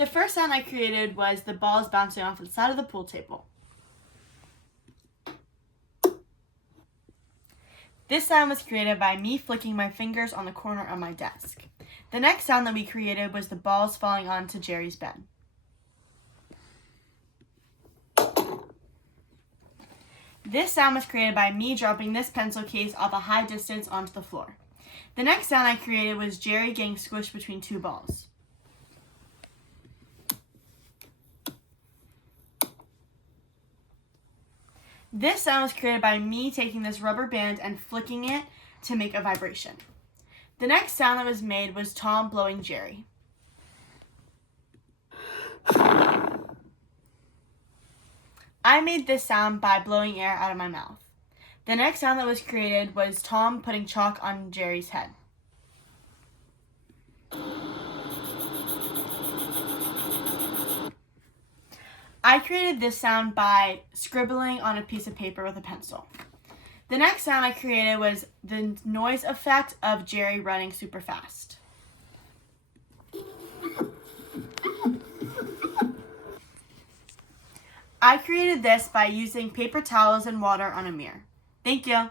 The first sound I created was the balls bouncing off the side of the pool table. This sound was created by me flicking my fingers on the corner of my desk. The next sound that we created was the balls falling onto Jerry's bed. This sound was created by me dropping this pencil case off a high distance onto the floor. The next sound I created was Jerry getting squished between two balls. This sound was created by me taking this rubber band and flicking it to make a vibration. The next sound that was made was Tom blowing Jerry. I made this sound by blowing air out of my mouth. The next sound that was created was Tom putting chalk on Jerry's head. I created this sound by scribbling on a piece of paper with a pencil. The next sound I created was the noise effect of Jerry running super fast. I created this by using paper towels and water on a mirror. Thank you.